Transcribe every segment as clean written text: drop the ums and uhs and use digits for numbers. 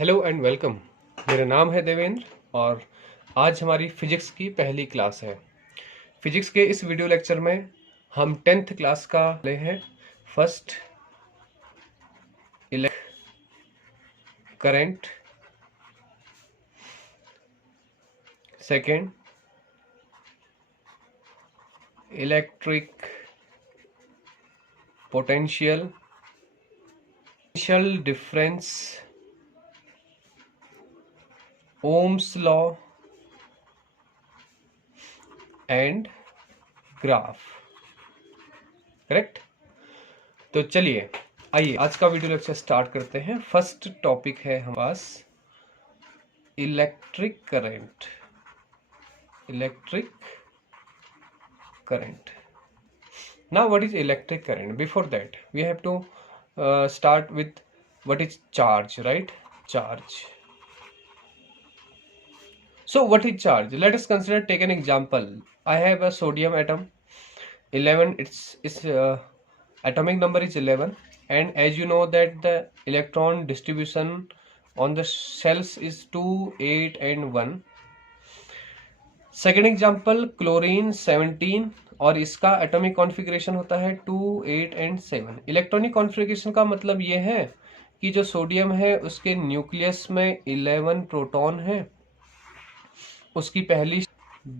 Hello and welcome. मेरा नाम है देवेंद्र और आज हमारी फिजिक्स की पहली क्लास है। फिजिक्स के इस वीडियो लेक्चर में हम 10th क्लास का ले हैं। First current, second electric potential, potential difference, Ohm's law and graph. Correct. तो चलिए आइए आज का वीडियो लेक्चर स्टार्ट करते हैं। फर्स्ट टॉपिक है हमारे पास electric current. Electric current. Now what is electric current? Before that we have to start with what is charge, right? Charge. So what is charge? Let us consider, take an example. I have a sodium atom 11. Its atomic number is 11, and as you know that the electron distribution on the shells is 2, 8 and 1. Second example chlorine 17 और इसका atomic configuration होता है 2, 8 and 7। Electronic configuration का मतलब ये है कि जो सोडियम है उसके न्यूक्लियस में 11 प्रोटॉन है, उसकी पहली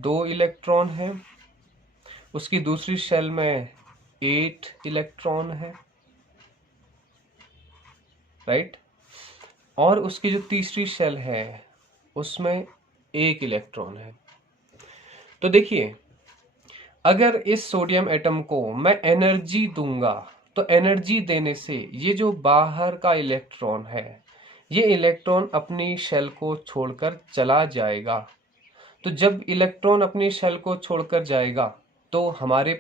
2 इलेक्ट्रॉन है, उसकी दूसरी शेल में 8 इलेक्ट्रॉन है, राइट। और उसकी जो तीसरी शेल है उसमें 1 इलेक्ट्रॉन है। तो देखिए, अगर इस सोडियम एटम को मैं एनर्जी दूंगा तो एनर्जी देने से ये जो बाहर का इलेक्ट्रॉन है ये इलेक्ट्रॉन अपनी शेल को छोड़कर चला जाएगा। तो जब इलेक्ट्रॉन अपनी शेल को छोड़कर जाएगा तो हमारे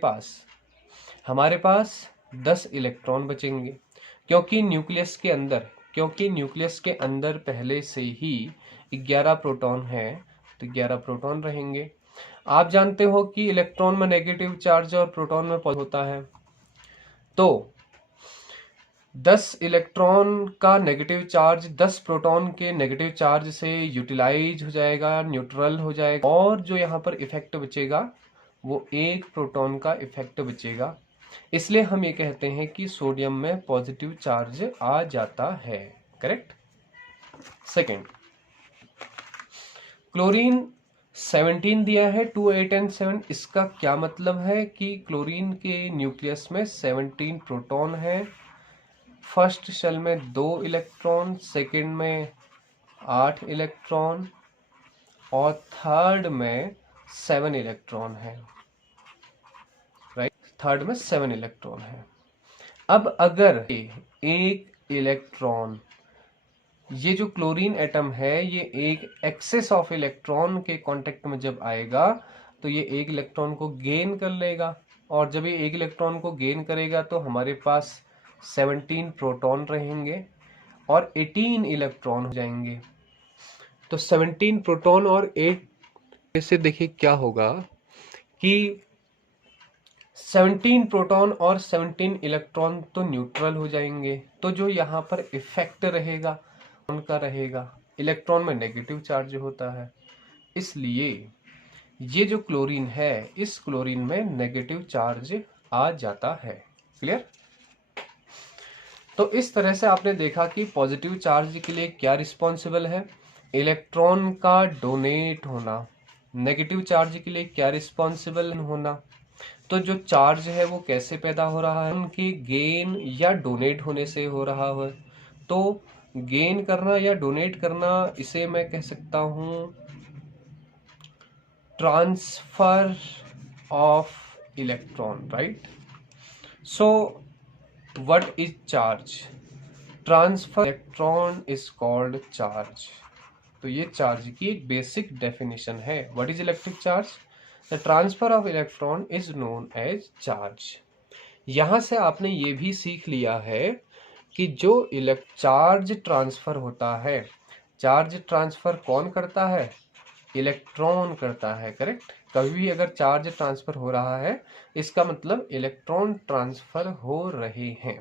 पास 10 इलेक्ट्रॉन बचेंगे, क्योंकि न्यूक्लियस के अंदर पहले से ही 11 प्रोटॉन है, तो 11 प्रोटॉन रहेंगे। आप जानते हो कि इलेक्ट्रॉन में नेगेटिव चार्ज और प्रोटॉन में पॉजिटिव होता है। तो 10 इलेक्ट्रॉन का नेगेटिव चार्ज 10 प्रोटॉन के नेगेटिव चार्ज से यूटिलाइज हो जाएगा, न्यूट्रल हो जाएगा, और जो यहाँ पर इफेक्ट बचेगा वो 1 प्रोटॉन का इफेक्ट बचेगा। इसलिए हम ये कहते हैं कि सोडियम में पॉजिटिव चार्ज आ जाता है। करेक्ट। सेकेंड, क्लोरीन 17 दिया है, 2, 8 एंड 7। इसका क्या मतलब है कि क्लोरीन के न्यूक्लियस में 17 प्रोटॉन है, फर्स्ट शेल में 2 इलेक्ट्रॉन, सेकंड में 8 इलेक्ट्रॉन और थर्ड में 7 इलेक्ट्रॉन है, राइट। थर्ड में 7 इलेक्ट्रॉन है। अब अगर एक इलेक्ट्रॉन, ये जो क्लोरीन एटम है ये एक एक्सेस ऑफ इलेक्ट्रॉन के कांटेक्ट में जब आएगा तो ये 1 इलेक्ट्रॉन को गेन कर लेगा, और जब ये 1 इलेक्ट्रॉन को गेन करेगा तो हमारे पास 17 प्रोटॉन रहेंगे और 18 इलेक्ट्रॉन हो जाएंगे। तो 17 प्रोटॉन और 8 से देखिए क्या होगा कि 17 प्रोटॉन और 17 इलेक्ट्रॉन तो न्यूट्रल हो जाएंगे। तो जो यहाँ पर इफेक्ट रहेगा उनका रहेगा, इलेक्ट्रॉन में नेगेटिव चार्ज होता है, इसलिए ये जो क्लोरीन है इस क्लोरीन में नेगेटिव चार्ज आ जाता है। क्लियर। तो इस तरह से आपने देखा कि पॉजिटिव चार्ज के लिए क्या रिस्पॉन्सिबल है, इलेक्ट्रॉन का डोनेट होना। नेगेटिव चार्ज के लिए क्या रिस्पॉन्सिबल होना, तो जो चार्ज है वो कैसे पैदा हो रहा है, उनके गेन या डोनेट होने से हो रहा है। तो गेन करना या डोनेट करना, इसे मैं कह सकता हूं transfer of electron, right. So what is charge? Transfer electron is called charge. तो ये चार्ज की एक बेसिक डेफिनेशन है। What is electric charge? The transfer of electron is known as charge. यहां से आपने ये भी सीख लिया है कि जो चार्ज ट्रांसफर होता है, चार्ज ट्रांसफर कौन करता है? इलेक्ट्रॉन करता है। करेक्ट। कभी भी अगर चार्ज ट्रांसफर हो रहा है इसका मतलब इलेक्ट्रॉन ट्रांसफर हो रहे हैं।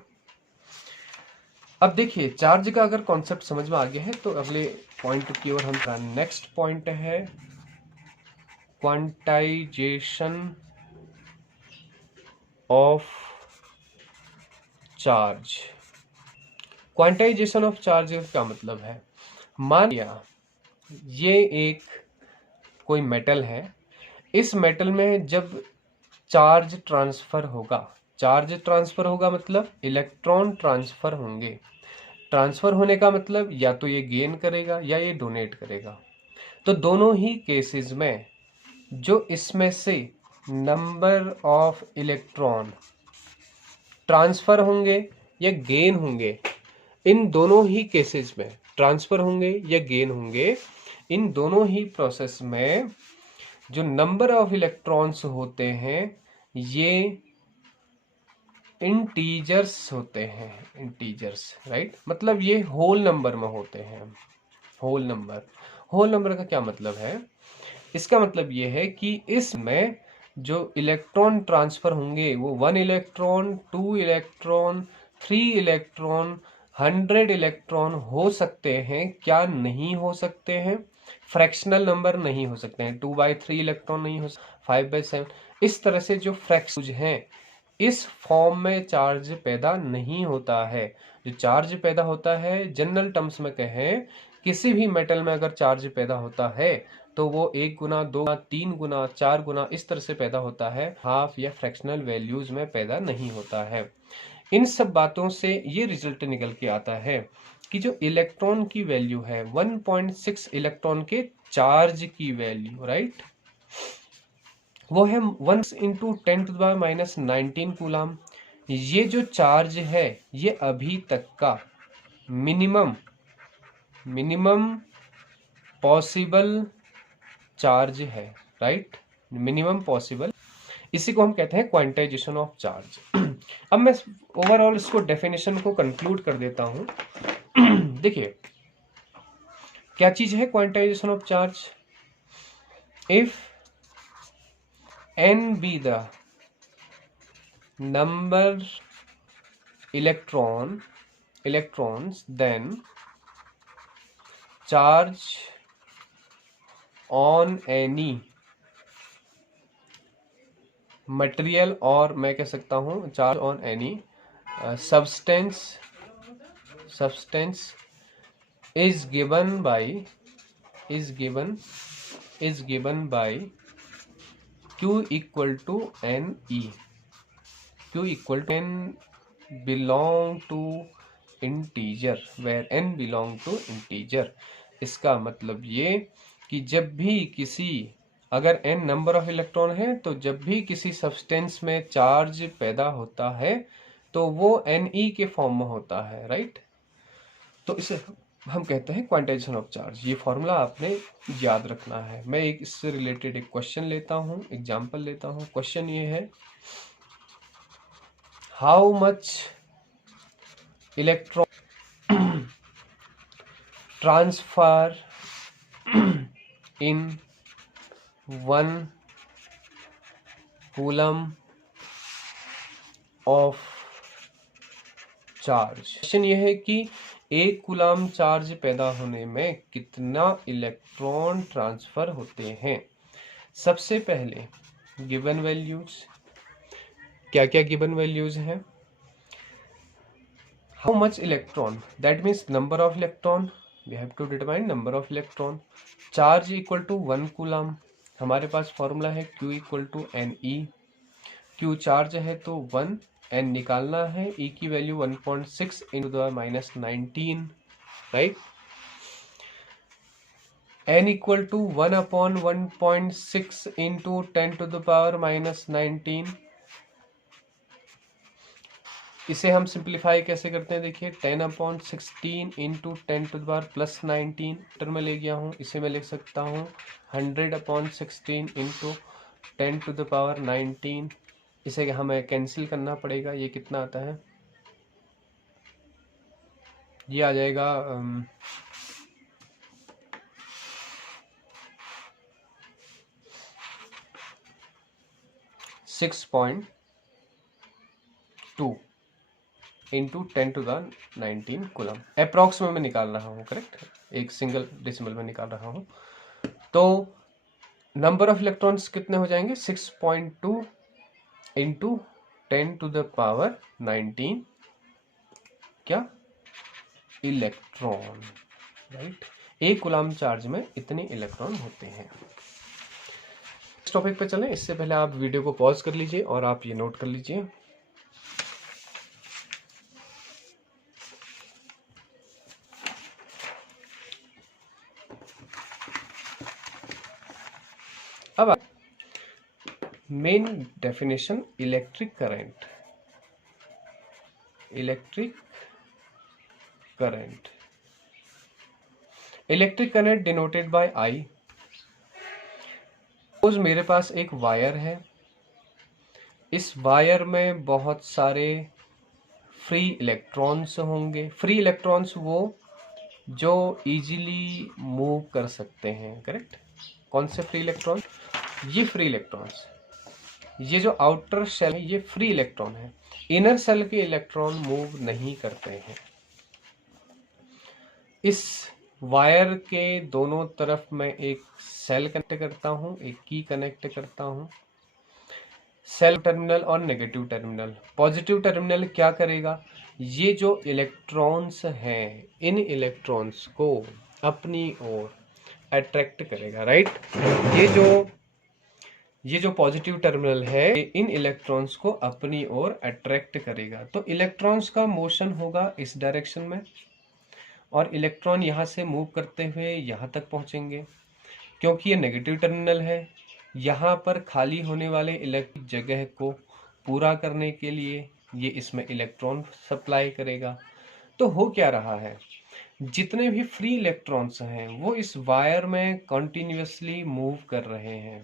अब देखिए चार्ज का अगर कॉन्सेप्ट समझ में आ गया है तो अगले पॉइंट की ओर हम, नेक्स्ट पॉइंट है quantization of charge. Quantization of charge का मतलब है, मान लिया ये एक कोई मेटल है, इस मेटल में जब चार्ज ट्रांसफर होगा, चार्ज ट्रांसफर होगा मतलब इलेक्ट्रॉन ट्रांसफर होंगे। ट्रांसफर होने का मतलब या तो ये गेन करेगा या ये डोनेट करेगा। तो दोनों ही केसेस में जो इसमें से नंबर ऑफ इलेक्ट्रॉन ट्रांसफर होंगे या गेन होंगे, इन दोनों ही केसेस में ट्रांसफर होंगे या गेन होंगे, इन दोनों ही प्रोसेस में जो नंबर ऑफ इलेक्ट्रॉन्स होते हैं ये इंटीजर्स होते हैं। इंटीजर्स, राइट, मतलब ये होल नंबर में होते हैं। होल नंबर, होल नंबर का क्या मतलब है? इसका मतलब ये है कि इसमें जो इलेक्ट्रॉन ट्रांसफर होंगे वो 1 इलेक्ट्रॉन, 2 इलेक्ट्रॉन, 3 इलेक्ट्रॉन, 100 इलेक्ट्रॉन हो सकते हैं, क्या नहीं हो सकते हैं? फ्रैक्शनल नंबर नहीं हो सकते हैं। 2/3 इलेक्ट्रॉन नहीं हो सकते, 5/7, इस तरह से जो फ्रैक्शन हैं इस फॉर्म में चार्ज पैदा नहीं होता है। जो चार्ज पैदा होता है जनरल टर्म्स में कहें, किसी भी मेटल में अगर चार्ज पैदा होता है तो वो 1 गुना, 2 गुना, 3 गुना, 4 गुना इस तरह से पैदा होता है, हाफ या फ्रैक्शनल वैल्यूज में पैदा नहीं होता है। इन सब बातों से ये रिजल्ट निकल के आता है कि जो इलेक्ट्रॉन की वैल्यू है 1.6 इलेक्ट्रॉन के चार्ज की वैल्यू, राइट, वो है 1 इंटू 10⁻⁻19 कूलाम। ये जो चार्ज है ये अभी तक का मिनिमम पॉसिबल चार्ज है, राइट, मिनिमम पॉसिबल। इसी को हम कहते हैं क्वांटाइजेशन ऑफ चार्ज। अब मैं ओवरऑल इसको डेफिनेशन को कंक्लूड कर देता हूं। देखिए क्या चीज है quantization of charge? If n be the number electrons, then charge on any material, और मैं कह सकता हूं charge on any substance is given by Q equal to NE. Q equal to n belong to integer, where n belong to integer। इसका मतलब ये कि जब भी किसी, अगर n नंबर ऑफ इलेक्ट्रॉन है तो जब भी किसी सब्सटेंस में चार्ज पैदा होता है तो वो Ne के फॉर्म में होता है, राइट। तो इसे हम कहते हैं क्वांटाइजेशन ऑफ चार्ज। ये फॉर्मूला आपने याद रखना है। मैं एक इससे रिलेटेड एक क्वेश्चन लेता हूं, एग्जांपल लेता हूं। क्वेश्चन ये है, how much electron transfer in 1 coulomb of charge. Question ये है कि 1 कूलम चार्ज पैदा होने में कितना इलेक्ट्रॉन ट्रांसफर होते हैं। सबसे पहले गिवन वैल्यूज, क्या क्या गिवन वैल्यूज हैं? How much electron, that means number of electron, we have to determine number of electron. Charge equal to 1 coulomb, हमारे पास फॉर्मूला है Q equal to NE। Q charge है तो 1, N निकालना है, E की value 1.6 into the -19, right. N equal to 1/1.6 into 10⁻⁻19। इसे हम सिंप्लीफाई कैसे करते हैं? देखिए 10/16 इंटू 10⁻+19 मीटर में ले गया हूँ। इसे मैं लिख सकता हूँ 100/16 इंटू 10⁻19। इसे हमें कैंसिल करना पड़ेगा। ये कितना आता है? ये आ जाएगा 6.2। इंटू 10⁻19 कूलम, अप्रॉक्स में मैं निकाल रहा हूँ, करेक्ट, एक सिंगल डेसिमल में निकाल रहा हूँ। तो नंबर ऑफ इलेक्ट्रॉन्स कितने हो जाएंगे, 6.2 इंटू 10⁻19 क्या, इलेक्ट्रॉन, राइट। एक कूलम चार्ज में इतने इलेक्ट्रॉन होते हैं। इस टॉपिक पे चलें, इससे पहले आप वीडियो को पॉज कर लीजिए और आप ये नोट कर लीजिए। अब main definition, electric current, electric current, electric current denoted by I. Suppose मेरे पास एक वायर है, इस वायर में बहुत सारे फ्री इलेक्ट्रॉन्स होंगे। फ्री इलेक्ट्रॉन्स वो जो इजीली मूव कर सकते हैं, करेक्ट। कौन से फ्री इलेक्ट्रॉन, ये फ्री इलेक्ट्रॉन्स, ये जो आउटर शेल है ये फ्री इलेक्ट्रॉन है, इनर शेल के इलेक्ट्रॉन मूव नहीं करते हैं। इस वायर के दोनों तरफ मैं एक सेल कनेक्ट करता हूं, एक की कनेक्ट करता हूं। सेल टर्मिनल और नेगेटिव टर्मिनल। पॉजिटिव टर्मिनल क्या करेगा, ये जो इलेक्ट्रॉन्स हैं इन इलेक्ट्रॉन्स को अपनी ओर अट्रैक्ट करेगा, राइट। ये जो पॉजिटिव टर्मिनल है ये इन इलेक्ट्रॉन्स को अपनी ओर अट्रैक्ट करेगा। तो इलेक्ट्रॉन्स का मोशन होगा इस डायरेक्शन में और इलेक्ट्रॉन यहाँ से मूव करते हुए यहाँ तक पहुँचेंगे। क्योंकि ये नेगेटिव टर्मिनल है, यहाँ पर खाली होने वाले इलेक्ट्रिक जगह को पूरा करने के लिए ये इसमें इलेक्ट्रॉन सप्लाई करेगा। तो हो क्या रहा है, जितने भी फ्री इलेक्ट्रॉन्स हैं वो इस वायर में कंटिन्यूअसली मूव कर रहे हैं।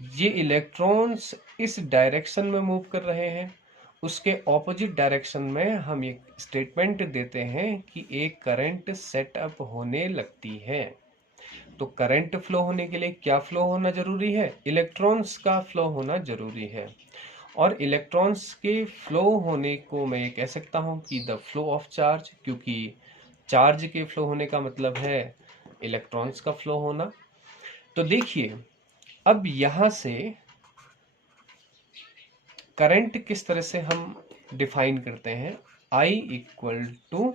ये इलेक्ट्रॉन्स इस डायरेक्शन में मूव कर रहे हैं, उसके ऑपोजिट डायरेक्शन में हम एक स्टेटमेंट देते हैं कि एक करंट सेटअप होने लगती है। तो करंट फ्लो होने के लिए क्या फ्लो होना जरूरी है, इलेक्ट्रॉन्स का फ्लो होना जरूरी है। और इलेक्ट्रॉन्स के फ्लो होने को मैं कह सकता हूं कि द फ्लो ऑफ चार्ज, क्योंकि चार्ज के फ्लो होने का मतलब है इलेक्ट्रॉन्स का फ्लो होना। तो देखिए अब यहां से करंट किस तरह से हम डिफाइन करते हैं, I equal to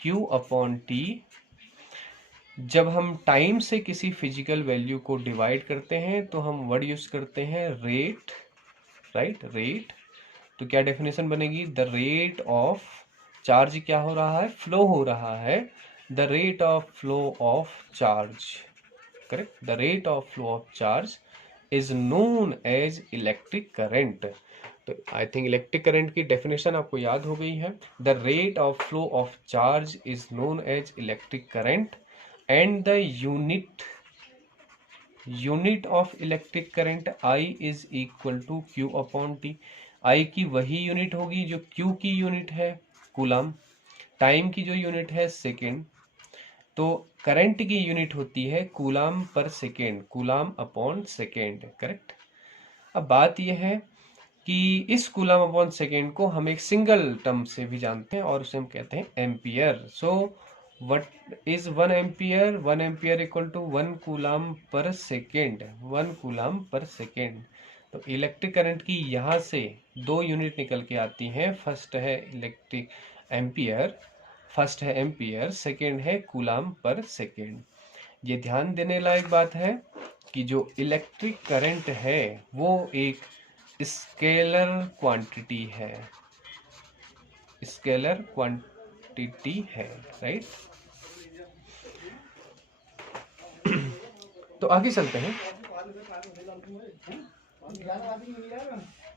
Q upon T. जब हम टाइम से किसी फिजिकल वैल्यू को डिवाइड करते हैं तो हम वर्ड यूज करते हैं रेट, राइट, रेट। तो क्या डेफिनेशन बनेगी, द रेट ऑफ चार्ज क्या हो रहा है, फ्लो हो रहा है, the rate of flow of charge, correct, the rate of flow of charge is known as electric current. तो आई थिंक इलेक्ट्रिक करंट की डेफिनेशन आपको याद हो गई है, the rate of flow of charge is known as electric current and the unit of electric current I is equal to Q upon T. I की वही unit होगी जो Q की यूनिट है कूलम, टाइम की जो यूनिट है second, तो करंट की यूनिट होती है coulomb per second, coulomb upon second, correct. अब बात यह है कि इस कूलम अपॉन सेकेंड को हम एक सिंगल टर्म से भी जानते हैं और उसे हम कहते हैं ampere. So what is 1 ampere, 1 ampere equal to 1 coulomb per second, 1 coulomb per second. तो इलेक्ट्रिक करंट की यहाँ से दो यूनिट निकल के आती हैं, फर्स्ट है इलेक्ट्रिक एम्पियर, फर्स्ट है एम्पियर, सेकेंड है कूलम पर सेकेंड। ये ध्यान देने लायक बात है कि जो इलेक्ट्रिक करंट है वो एक स्केलर क्वांटिटी है, स्केलर क्वांटिटी है, राइट। तो आगे चलते हैं।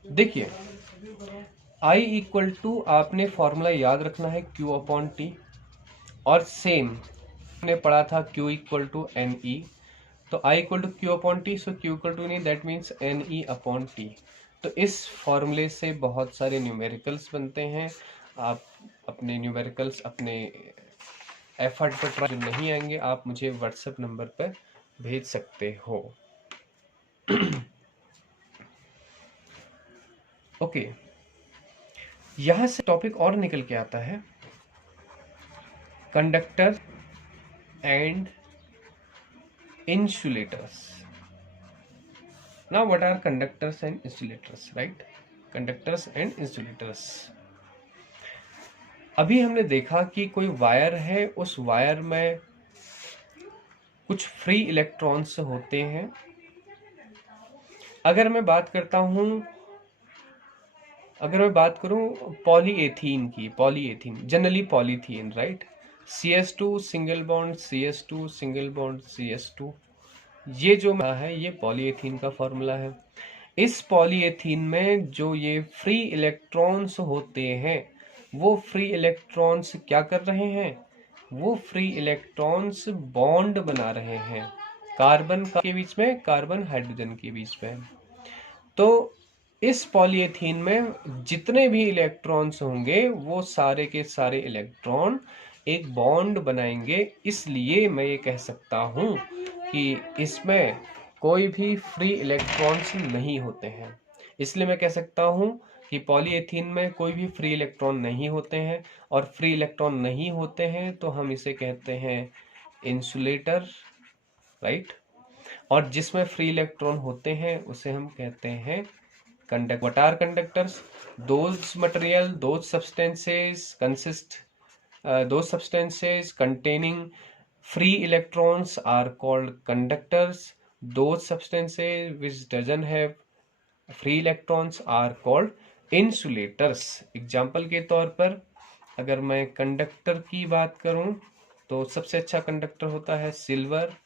देखिए I इक्वल टू, आपने फॉर्मूला याद रखना है Q अपॉन टी, और सेम हमने पढ़ा था Q equal to N E. तो I equal to Q upon T, so Q equal to नहीं, that means N E upon T. तो इस फॉर्मूले से बहुत सारे न्यूमेरिकल्स बनते हैं। आप अपने न्यूमेरिकल्स अपने एफर्ट पर ट्राई नहीं आएंगे, आप मुझे व्हाट्सएप नंबर पर भेज सकते हो। ओके यहां से टॉपिक और निकल के आता है, conductor and insulators. Now what are conductors and insulators, right? Conductors and insulators. अभी हमने देखा कि कोई वायर है, उस वायर में कुछ फ्री इलेक्ट्रॉन्स होते हैं। अगर मैं बात करूं पॉलीएथीन की, polyethene generally polythene, right? CS2 single bond CS2 single bond CS2, ये जो है ये पॉलीएथीन का फॉर्मूला है। इस पॉलीएथीन में जो ये फ्री इलेक्ट्रॉन्स होते हैं, वो फ्री इलेक्ट्रॉन्स क्या कर रहे हैं? वो फ्री इलेक्ट्रॉन्स बॉन्ड बना रहे हैं कार्बन के बीच में, कार्बन हाइड्रोजन के बीच में। तो इस पॉलीएथीन में जितने भी इलेक्ट्रॉन्स होंगे वो सारे के सारे इलेक्ट्रॉन एक बॉन्ड बनाएंगे। इसलिए मैं ये कह सकता हूं कि इसमें कोई भी फ्री इलेक्ट्रॉन्स नहीं होते हैं। इसलिए मैं कह सकता हूं कि पॉलीएथीन में कोई भी फ्री इलेक्ट्रॉन नहीं होते हैं, और फ्री इलेक्ट्रॉन नहीं होते हैं तो हम इसे कहते हैं इंसुलेटर, राइट? और जिसमें फ्री इलेक्ट्रॉन होते हैं उसे हम कहते हैं conduct. What are conductors? Those material, those substances containing free electrons are called conductors. Those substances which doesn't have free electrons are called insulators. Example के तौर पर अगर मैं कंडक्टर की बात करूं तो सबसे अच्छा कंडक्टर होता है सिल्वर,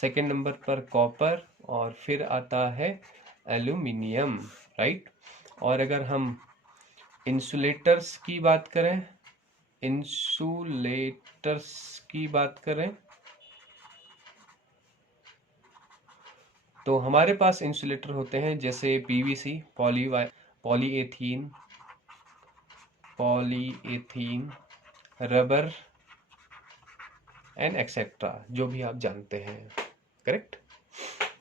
सेकेंड नंबर पर कॉपर, और फिर आता है एल्यूमिनियम, राइट? और अगर हम इंसुलेटर्स की बात करें तो हमारे पास इंसुलेटर होते हैं जैसे PVC, पॉलीएथीन, रबर एंड एक्सेट्रा, जो भी आप जानते हैं, correct?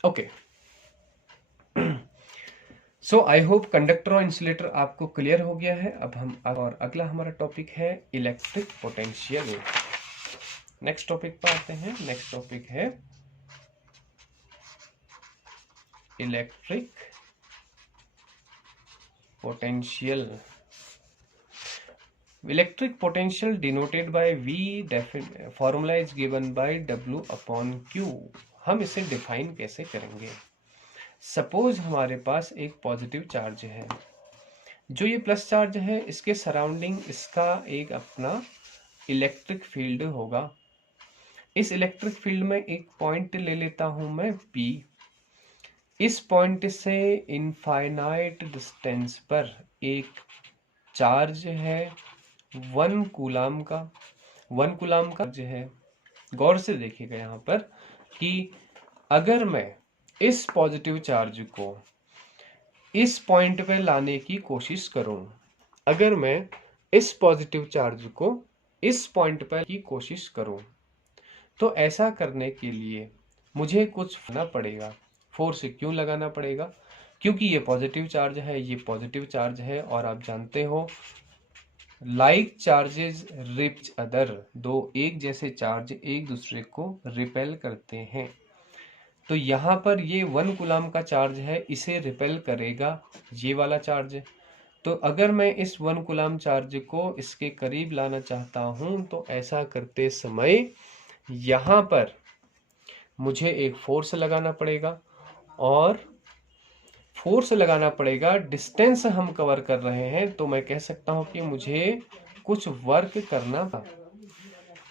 Okay, so I hope conductor और इंसुलेटर आपको क्लियर हो गया है। अब हम और अगला हमारा टॉपिक है इलेक्ट्रिक पोटेंशियल। नेक्स्ट टॉपिक पर आते हैं। नेक्स्ट टॉपिक है electric potential. Electric potential denoted by V, formula is given by W/Q। हम इसे डिफाइन कैसे करेंगे? सपोज हमारे पास एक पॉजिटिव चार्ज है, जो ये प्लस चार्ज है, इसके सराउंडिंग इसका एक अपना इलेक्ट्रिक फील्ड होगा। इस इलेक्ट्रिक फील्ड में एक पॉइंट ले लेता हूं मैं P। इस पॉइंट से इनफाइनाइट डिस्टेंस पर एक चार्ज है 1 कूलाम का। 1 कूलाम का चार्ज है। गौर से देखिएगा यहाँ पर कि अगर मैं इस पॉजिटिव चार्ज को इस पॉइंट पे लाने की कोशिश करूं, अगर मैं इस पॉजिटिव चार्ज को इस पॉइंट पर की कोशिश करूं, तो ऐसा करने के लिए मुझे कुछ करना पड़ेगा। फोर्स क्यों लगाना पड़ेगा? क्योंकि ये पॉजिटिव चार्ज है, ये पॉजिटिव चार्ज है, और आप जानते हो लाइक चार्जेस रिपेल अदर, दो एक जैसे चार्ज एक दूसरे को रिपेल करते हैं। तो यहाँ पर ये 1 कूलाम का चार्ज है, इसे रिपेल करेगा ये वाला चार्ज। तो अगर मैं इस 1 कूलाम चार्ज को इसके करीब लाना चाहता हूं, तो ऐसा करते समय यहाँ पर मुझे एक फोर्स लगाना पड़ेगा, और फोर्स लगाना पड़ेगा। डिस्टेंस हम कवर कर रहे हैं, तो मैं कह सकता हूं कि मुझे कुछ वर्क करना था।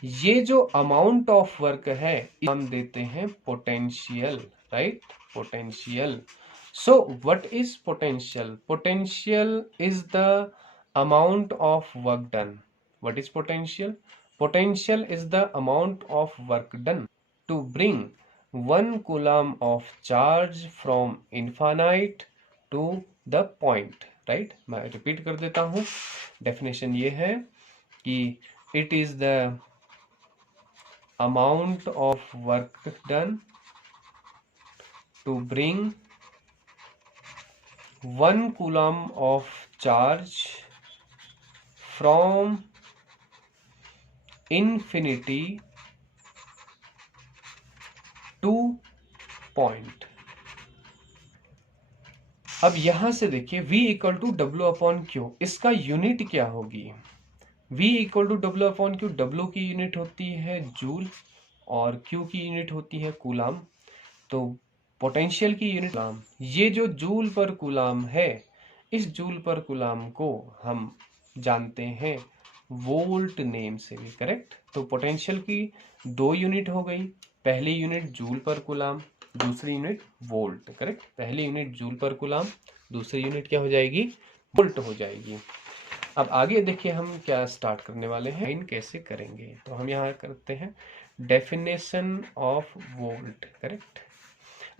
ये जो अमाउंट ऑफ वर्क है हम देते हैं potential, right? Potential. So what is potential? Potential is the amount of work done. What is potential? Potential is the amount of work done to bring 1 coulomb of charge from infinite to the point, right? मैं repeat कर देता हूं। Definition ये है कि it is the amount of work done to bring 1 coulomb of charge from infinity to point. अब यहां से देखिए V equal to W upon Q, इसका यूनिट क्या होगी? V equal to W upon Q, W की यूनिट होती है जूल और Q की यूनिट होती है कूलाम। तो पोटेंशियल की यूनिट कूलाम, ये जो जूल पर कूलाम है, इस जूल पर कूलाम को हम जानते हैं वोल्ट नेम से भी, करेक्ट। तो पोटेंशियल की दो यूनिट हो गई, पहली यूनिट जूल पर कूलाम, दूसरी यूनिट वोल्ट, करेक्ट। पहली यूनिट जूल पर कूलाम, दूसरी यूनिट क्या हो जाएगी? वोल्ट हो जाएगी। अब आगे देखिए हम क्या स्टार्ट करने वाले हैं, इन कैसे करेंगे। तो हम यहाँ करते हैं डेफिनेशन ऑफ वोल्ट, करेक्ट।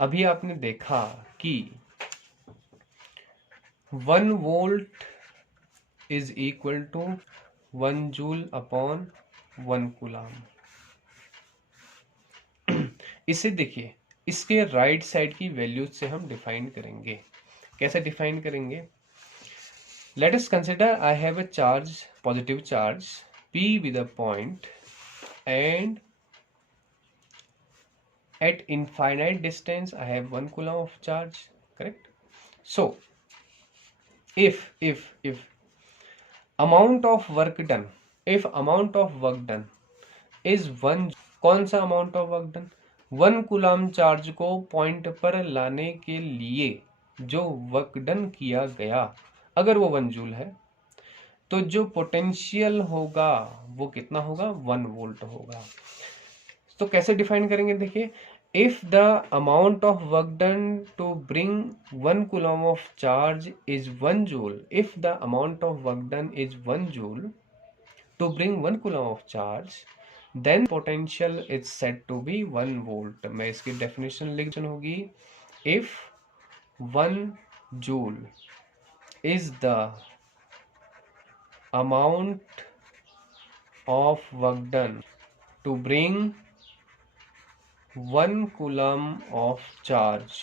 अभी आपने देखा कि 1 volt is equal to 1 joule upon 1 coulomb. इसे देखिए, इसके राइट साइड की वैल्यूज से हम डिफाइन करेंगे। कैसे डिफाइन करेंगे? Let us consider I have a charge, positive charge P with a point, and at infinite distance I have 1 coulomb of charge, correct? So if amount of work done, if amount of work done is 1, कौन सा amount of work done? 1 coulomb charge को point पर लाने के लिए जो work done किया गया, अगर वो 1 जूल है, तो जो पोटेंशियल होगा वो कितना होगा? 1 वोल्ट होगा। तो कैसे डिफाइन करेंगे? देखिए, if the amount of work done to bring 1 coulomb of charge is 1 joule, if the amount of work done is 1 joule to bring 1 coulomb of charge, then potential is said to be 1 volt. मैं इसकी definition लिख होगी, if 1 joule is the amount of work done to bring 1 coulomb of charge,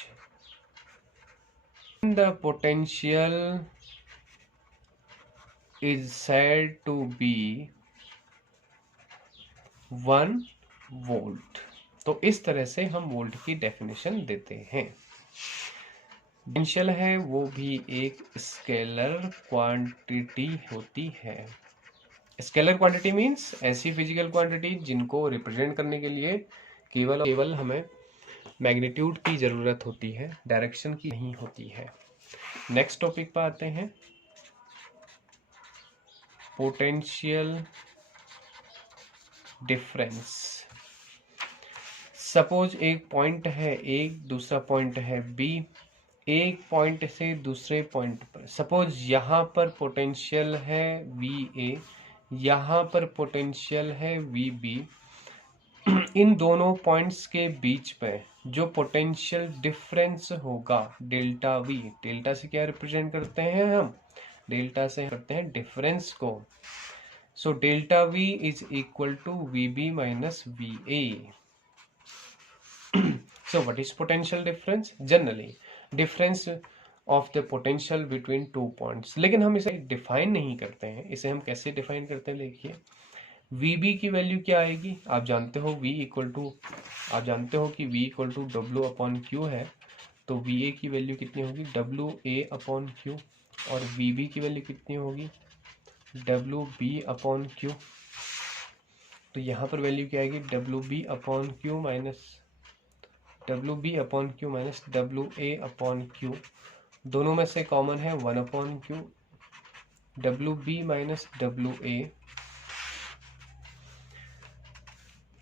the potential is said to be 1 volt। तो इस तरह से हम volt की डेफिनेशन देते हैं। पोटेंशियल है वो भी एक स्केलर क्वांटिटी होती है। स्केलर क्वांटिटी मीन्स ऐसी फिजिकल क्वांटिटी जिनको रिप्रेजेंट करने के लिए केवल हमें मैग्नीट्यूड की जरूरत होती है, डायरेक्शन की नहीं होती है। नेक्स्ट टॉपिक पर आते हैं, पोटेंशियल डिफरेंस। सपोज एक पॉइंट है A, दूसरा पॉइंट है B, एक पॉइंट से दूसरे पॉइंट पर, सपोज यहाँ पर पोटेंशियल है VA, यहाँ पर पोटेंशियल है VB। इन दोनों पॉइंट्स के बीच पे जो पोटेंशियल डिफरेंस होगा डेल्टा V, डेल्टा से क्या रिप्रेजेंट करते हैं हम? डेल्टा से करते हैं डिफरेंस को। So delta V is equal to VB minus VA। So what is potential difference? Generally difference of the potential between two points। लेकिन हम इसे डिफाइन नहीं करते हैं। इसे हम कैसे डिफाइन करते हैं? देखिए, VB की वैल्यू क्या आएगी? आप जानते हो कि V equal to W upon Q है, तो VA की वैल्यू कितनी होगी? WA upon Q. और VB की वैल्यू कितनी होगी? WB upon Q. तो यहाँ पर वैल्यू क्या आएगी? WB upon Q minus WB upon Q minus WA upon Q. दोनों में से कॉमन है 1 upon Q, WB minus WA।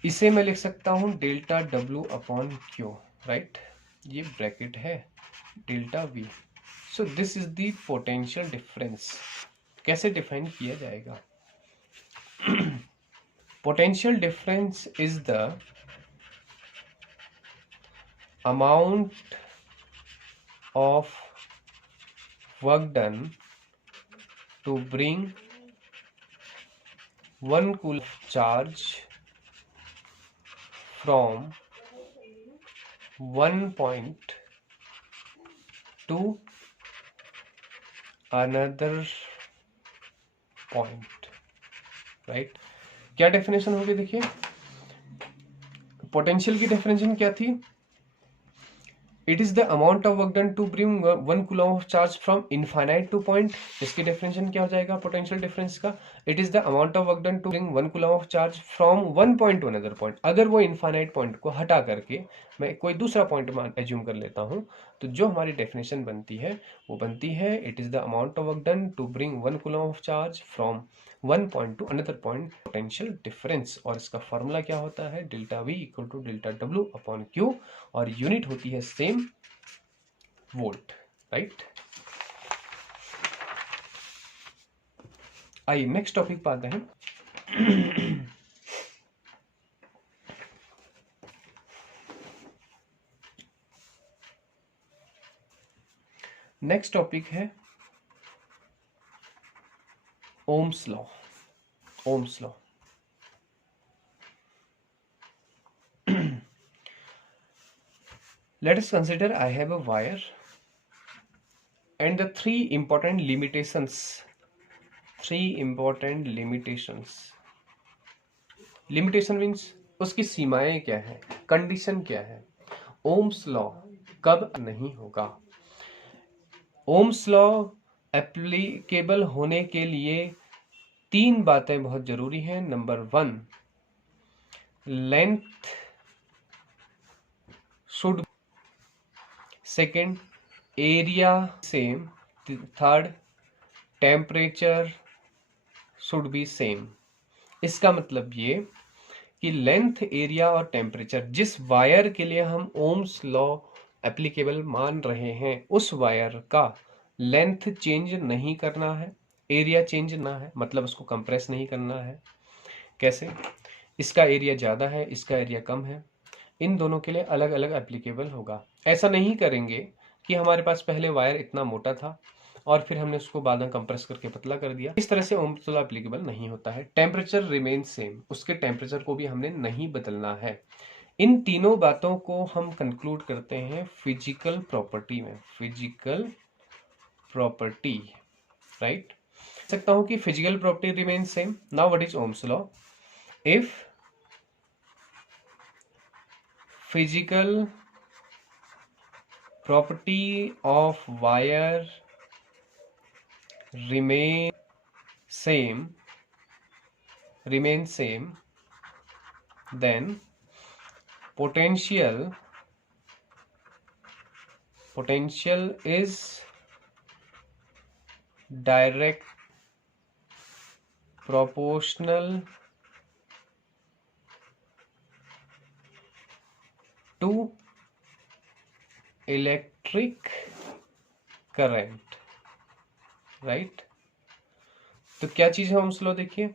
इसे मैं लिख सकता हूं delta W upon Q, right. ये ब्रैकेट है delta V। So this is the potential difference. कैसे डिफाइन किया जाएगा? Potential difference is the amount of work done to bring 1 coulomb charge from one point to another point। Right. क्या definition होगी देखिए, potential की definition क्या थी, it is the amount of work done to bring 1 coulomb of charge from infinite to point. इसकी definition क्या हो जाएगा पोटेंशियल डिफरेंस का, it is the amount of work done to bring 1 coulomb of charge from one point to another point. अगर वो infinite point को हटा करके मैं कोई दूसरा पॉइंट एज्यूम कर लेता हूं, तो जो हमारी डेफिनेशन बनती है वो बनती है, it is the amount of work done to bring 1 coulomb of charge from one point to another point, potential difference. और इसका फॉर्मूला क्या होता है, delta V equal to delta W upon Q, और यूनिट होती है सेम, वोल्ट, राइट। आइए next topic पे आते हैं। नेक्स्ट टॉपिक है Ohm's law. Ohm's law, let us consider I have a wire and the three important limitations. Limitation means उसकी सीमाएं क्या है, कंडीशन क्या है, ओम्स लॉ कब नहीं होगा। ओम्स लॉ एप्लीकेबल होने के लिए तीन बातें बहुत जरूरी हैं। Number 1, length should, second area same, third temperature should be same. इसका मतलब ये कि लेंथ, एरिया और टेम्परेचर, जिस वायर के लिए हम ओम्स लॉ एप्लीकेबल मान रहे हैं उस वायर का लेंथ चेंज नहीं करना है, एरिया चेंज ना है, मतलब उसको कंप्रेस नहीं करना है। कैसे, इसका एरिया ज़्यादा है, इसका एरिया कम है, इन दोनों के लिए अलग अलग एप्लीकेबल होगा। ऐसा नहीं करेंगे कि हमारे पास पहले वायर इतना मोटा था और फिर हमने उसको बाद में कंप्रेस करके पतला कर दिया, इस तरह से ओम्स लॉ एप्लीकेबल नहीं होता है। टेम्परेचर रिमेन सेम, उसके टेम्परेचर को भी हमने नहीं बदलना है। इन तीनों बातों को हम कंक्लूड करते हैं फिजिकल प्रॉपर्टी में, फिजिकल प्रॉपर्टी, राइट। सकता हूं कि physical property remain same. Now what is Ohm's law, if physical property of wire remain same, then potential is direct proportional to electric current, right. तो क्या चीज है ओम्स लॉ, देखिए,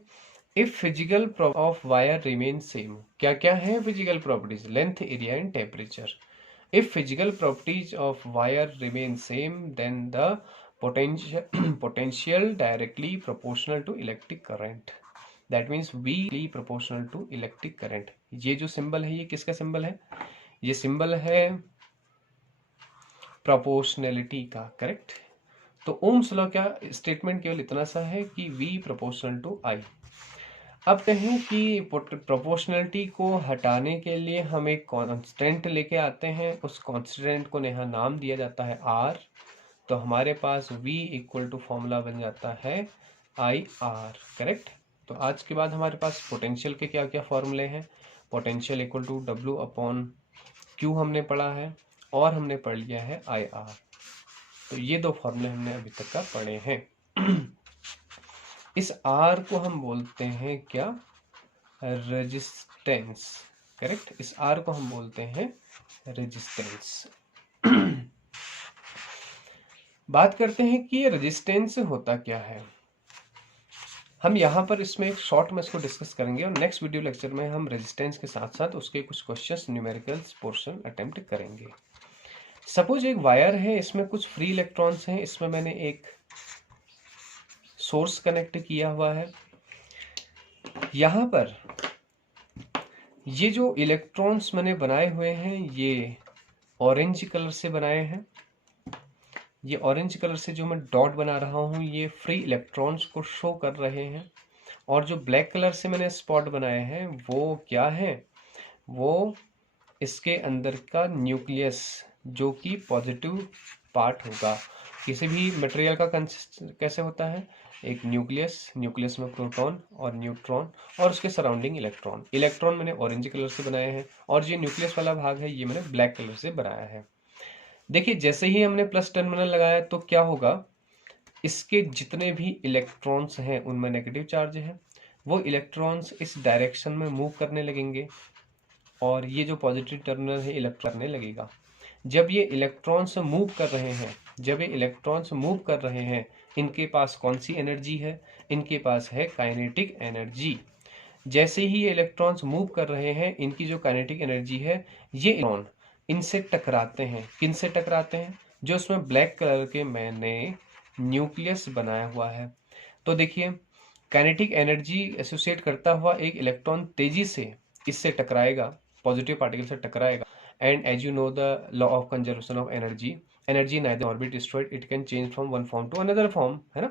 if physical of wire remain same, क्या क्या है physical properties, length, area and temperature. If physical properties of wire remain same then the potential directly proportional to electric current, that means V proportional to electric current. ये जो symbol है ये किसका symbol है, ये सिंबल है proportionality का, correct. तो ओम्स लॉ का स्टेटमेंट केवल इतना सा है कि V प्रोपोर्शनल टू I। अब कहें कि प्रोपोर्शनलिटी को हटाने के लिए हम एक कांस्टेंट लेके आते हैं, उस कांस्टेंट को यहाँ नाम दिया जाता है R। तो हमारे पास V इक्वल टू फॉर्मूला बन जाता है IR, करेक्ट। तो आज के बाद हमारे पास पोटेंशियल के क्या क्या फॉर्मूले हैं, potential equal to W upon Q हमने पढ़ा है, और हमने पढ़ लिया है IR। तो ये दो फॉर्मूले हमने अभी तक का पढ़े हैं। इस R को हम बोलते हैं क्या, रेजिस्टेंस, करेक्ट। इस R को हम बोलते हैं रेजिस्टेंस। बात करते हैं कि रेजिस्टेंस होता क्या है। हम यहाँ पर इसमें एक शॉर्ट में इसको डिस्कस करेंगे और नेक्स्ट वीडियो लेक्चर में हम रेजिस्टेंस के साथ साथ उसके कुछ क्वेश्चंस, न्यूमेरिकल्स पोर्शन अटेम्प्ट करेंगे। सपोज एक वायर है, इसमें कुछ फ्री इलेक्ट्रॉन्स हैं, इसमें मैंने एक सोर्स कनेक्ट किया हुआ है। यहाँ पर ये जो इलेक्ट्रॉन्स मैंने बनाए हुए हैं ये ऑरेंज कलर से बनाए हैं। ये ऑरेंज कलर से जो मैं डॉट बना रहा हूँ ये फ्री इलेक्ट्रॉन्स को शो कर रहे हैं, और जो ब्लैक कलर से मैंने स्पॉट बनाए हैं वो क्या है, वो इसके अंदर का न्यूक्लियस जो कि पॉजिटिव पार्ट होगा। किसी भी मटेरियल का कंसिस्ट कैसे होता है, एक न्यूक्लियस, न्यूक्लियस में प्रोटॉन और न्यूट्रॉन और उसके सराउंडिंग इलेक्ट्रॉन। इलेक्ट्रॉन मैंने ऑरेंज कलर से बनाए हैं और जो न्यूक्लियस वाला भाग है ये मैंने ब्लैक कलर से बनाया है। देखिए जैसे ही हमने प्लस टर्मिनल लगाया तो क्या होगा, इसके जितने भी इलेक्ट्रॉन्स हैं उनमें नेगेटिव चार्ज है, वो इलेक्ट्रॉन्स इस डायरेक्शन में मूव करने लगेंगे और ये जो पॉजिटिव टर्मिनल है इलेक्ट्रॉन करने लगेगा। जब ये इलेक्ट्रॉन्स मूव कर रहे हैं, जब ये इलेक्ट्रॉन्स मूव कर रहे हैं, इनके पास कौन सी एनर्जी है, इनके पास है काइनेटिक एनर्जी। जैसे ही ये इलेक्ट्रॉन्स मूव कर रहे हैं, इनकी जो काइनेटिक एनर्जी है, ये इलेक्ट्रॉन इनसे टकराते हैं। किन से टकराते हैं, जो उसमें ब्लैक कलर के मैंने न्यूक्लियस बनाया हुआ है। तो देखिए काइनेटिक एनर्जी एसोसिएट करता हुआ एक इलेक्ट्रॉन तेजी से इससे टकराएगा, पॉजिटिव पार्टिकल से टकराएगा। And as you know the law of conservation of energy, energy neither nor be destroyed, it can change from one form to another form, है ना।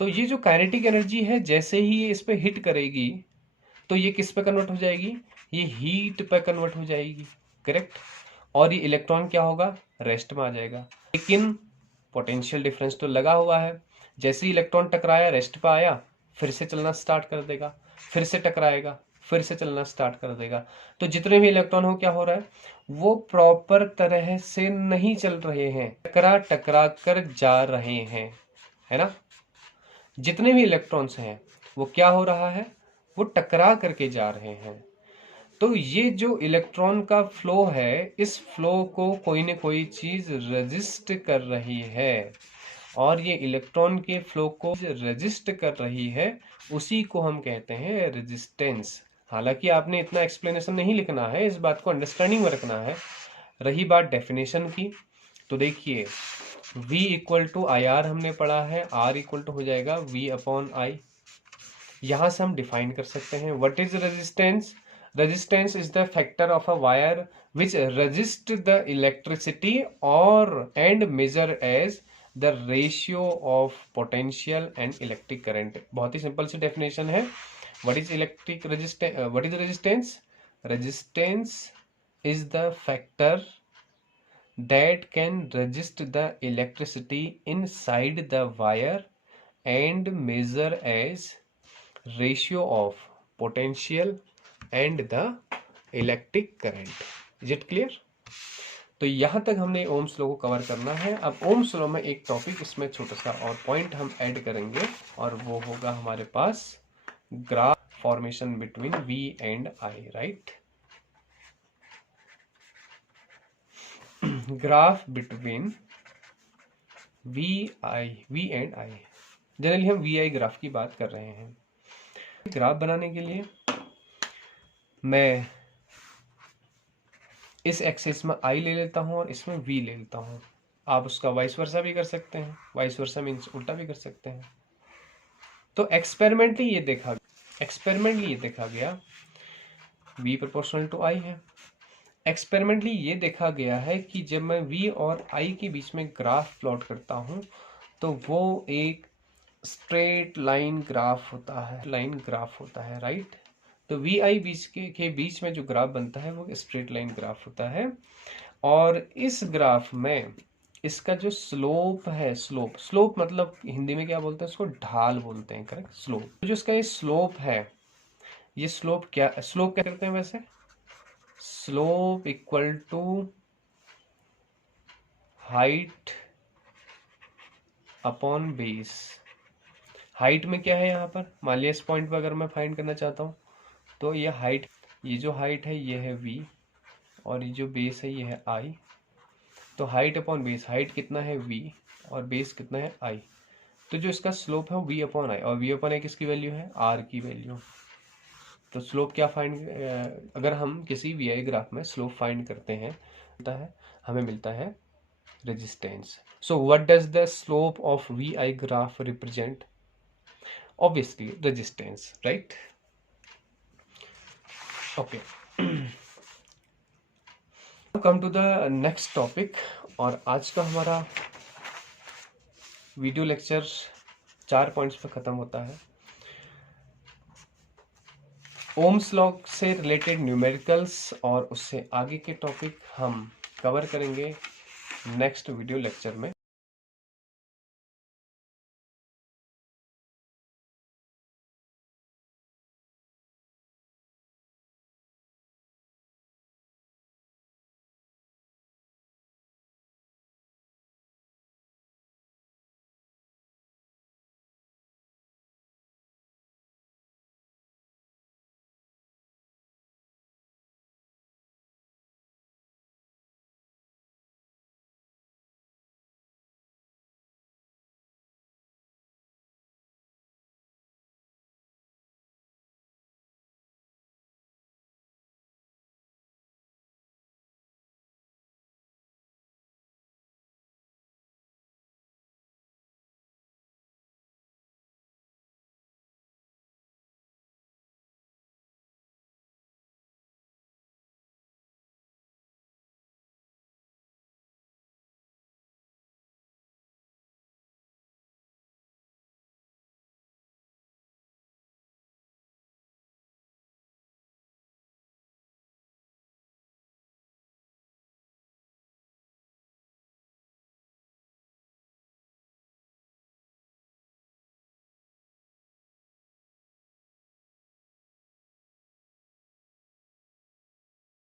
तो ये जो काइनेटिक एनर्जी है, जैसे ही ये इस पे हिट करेगी तो ये किस पे कन्वर्ट हो जाएगी, ये हीट पे कन्वर्ट हो जाएगी, करेक्ट। और ये इलेक्ट्रॉन क्या होगा, रेस्ट में आ जाएगा। लेकिन पोटेंशियल डिफरेंस तो लगा हुआ है। जैसे ही इलेक्ट्रॉन टकराया, रेस्ट पे आया, फिर से चलना स्टार्ट कर देगा, फिर से टकराएगा, फिर से चलना स्टार्ट कर देगा। तो जितने भी इलेक्ट्रॉन हो क्या हो रहा है, वो प्रॉपर तरह से नहीं चल रहे हैं, टकरा टकरा कर जा रहे हैं, है ना। जितने भी इलेक्ट्रॉन्स हैं वो क्या हो रहा है, वो टकरा करके जा रहे हैं। तो ये जो इलेक्ट्रॉन का फ्लो है, इस फ्लो को कोई न कोई चीज रेजिस्ट कर रही है, और ये इलेक्ट्रॉन के फ्लो को रेजिस्ट कर रही है, उसी को हम कहते हैं रेजिस्टेंस। हालांकि आपने इतना एक्सप्लेनेशन नहीं लिखना है, इस बात को अंडरस्टैंडिंग में रखना है। रही बात डेफिनेशन की, तो देखिए V equal to I R हमने पढ़ा है, R इक्वल टू हो जाएगा V अपॉन आई। यहां से हम डिफाइन कर सकते हैं what is resistance. Resistance is the factor of a wire which resist the electricity और and measure as the ratio of potential and electric current. बहुत ही सिंपल सी डेफिनेशन है। What is electric resistance, what is resistance, resistance is the factor that can resist the electricity inside the wire and measure as ratio of potential and the electric current. Is it clear? तो यहाँ तक हमने Ohm's law को cover करना है। अब Ohm's law में एक टॉपिक, इसमें छोटा सा और पॉइंट हम ऐड करेंगे, और वो होगा हमारे पास graph formation between V and I, right. Graph between V and I। Generally हम VI ग्राफ की बात कर रहे हैं। ग्राफ बनाने के लिए मैं इस एक्सिस में I ले लेता हूं और इसमें V ले लेता हूं। आप उसका वाइस वर्सा भी कर सकते हैं, वाइस वर्सा मीन्स उल्टा भी कर सकते हैं। तो एक्सपेरिमेंटली ये देखा गया V प्रोपोर्शनल टू I है। एक्सपेरिमेंटली ये देखा गया है कि जब मैं V और I के बीच में ग्राफ प्लॉट करता हूं तो वो एक स्ट्रेट लाइन ग्राफ होता है, राइट। तो VI के बीच में जो ग्राफ बनता है वो स्ट्रेट लाइन ग्राफ होता है। और इस ग्राफ में इसका जो स्लोप है, स्लोप मतलब हिंदी में क्या बोलते हैं, उसको ढाल बोलते हैं, करेक्ट। स्लोप, जो इसका ये स्लोप है, ये स्लोप क्या करते हैं वैसे, slope equal to height upon base. Height में क्या है यहाँ पर, मान लिया इस पॉइंट पर अगर मैं फाइंड करना चाहता हूँ तो ये हाइट, ये जो हाइट है ये है V और ये जो बेस है ये है I। तो हाइट अपॉन बेस, हाइट कितना है V और बेस कितना है I। तो जो इसका स्लोप है वो V अपॉन I, और V अपॉन I किसकी वैल्यू है, R की वैल्यू। तो स्लोप क्या फाइंड, अगर हम किसी VI ग्राफ में स्लोप फाइंड करते हैं हमें मिलता है resistance. So what does the slope of VI graph represent, obviously resistance, right? Okay. Come to the next topic, और आज का हमारा वीडियो लेक्चर 4 पॉइंट्स पे खत्म होता है। ओम्स लॉ से रिलेटेड न्यूमेरिकल्स और उससे आगे के टॉपिक हम कवर करेंगे नेक्स्ट वीडियो लेक्चर में।